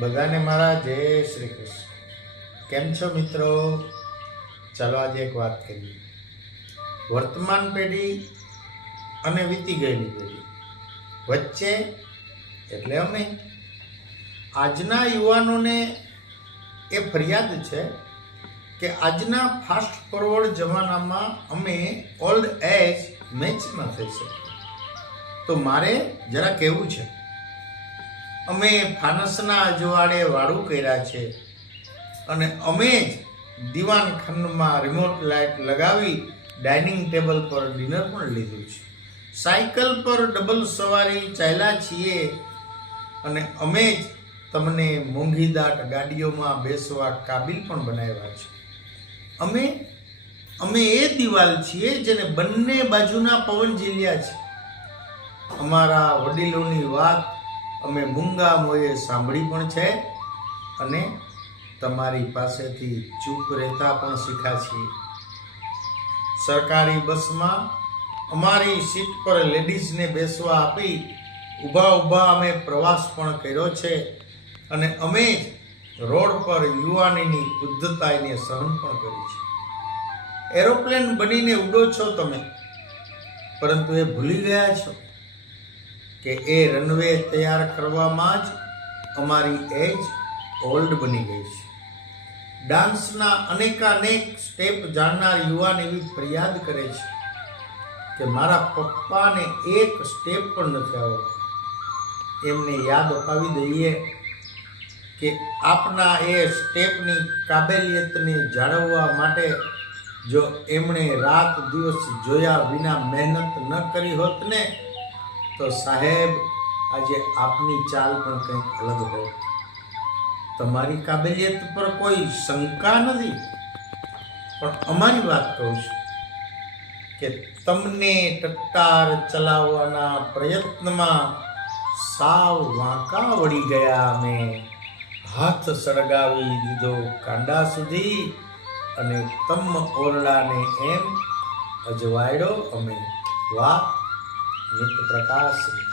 બધાને મારા જય શ્રી કૃષ્ણ. કેમ છો મિત્રો? ચાલો આજે એક વાત કરીએ. વર્તમાન પેઢી અને વીતી ગયેલી પેઢી વચ્ચે એટલે અમે આજના યુવાનોને એ ફરિયાદ છે કે આજના ફાસ્ટ ફોરવર્ડ જમાનામાં અમે ઓલ્ડ એજ મેચ ન થઈ શકીએ. તો મારે જરા કહેવું છે, અમે ફાનસના અજવાળે વાળું કર્યા છે અને અમે જ દીવાનખાનામાં રિમોટ લાઇટ લગાવી ડાઇનિંગ ટેબલ પર ડિનર પણ લીધું છે. સાયકલ પર ડબલ સવારી ચાલ્યા છીએ અને અમે જ તમને મોંઘીદાટ ગાડીઓમાં બેસવા કાબિલ પણ બનાવ્યા છે. અમે એ દિવાલ છીએ જેને બંને બાજુના પવન ઝીલ્યા છે. અમારા વડીલોની વાત અમે મૂંગા મોયે સાંભળી પણ છે અને તમારી પાસેથી ચૂપ રહેતા પણ શીખ્યા છીએ. સરકારી બસમાં અમારી સીટ પર લેડીઝને બેસવા આપી ઊભા અમે પ્રવાસ પણ કર્યો છે અને અમે જ રોડ પર યુવાનીની ઉદ્ધતાઈને સહન પણ કરી છે. એરોપ્લેન બનીને ઉડો છો તમે, પરંતુ એ ભૂલી ગયા છો કે એ રનવે તૈયાર કરવામાં જ અમારી એજ ઓલ્ડ બની ગઈ છે. ડાન્સના અનેકાનેક સ્ટેપ જાણનાર યુવાન એવી ફરિયાદ કરે છે કે મારા પપ્પાને એક સ્ટેપ પણ નથી આવડતું. એમને યાદ અપાવી દઈએ કે આપના એ સ્ટેપની કાબેલિયતને જાળવવા માટે જો એમણે રાત દિવસ જોયા વિના મહેનત ન કરી હોત ને તો સાહેબ આજે આપની ચાલ પણ કંઈક અલગ હોત. તમારી કાબેલિયત પર કોઈ શંકા નથી, પણ અમારી વાત કહું છું કે તમને ટટ્ટાર ચલાવવાના પ્રયત્નમાં સાવ વાંકા વળી ગયા. અમે હાથ સળગાવી દીધો કાંડા સુધી અને તમ ઓરડાને એમ અજવાળ્યો અમે. વાત નિત પ્રકાશની.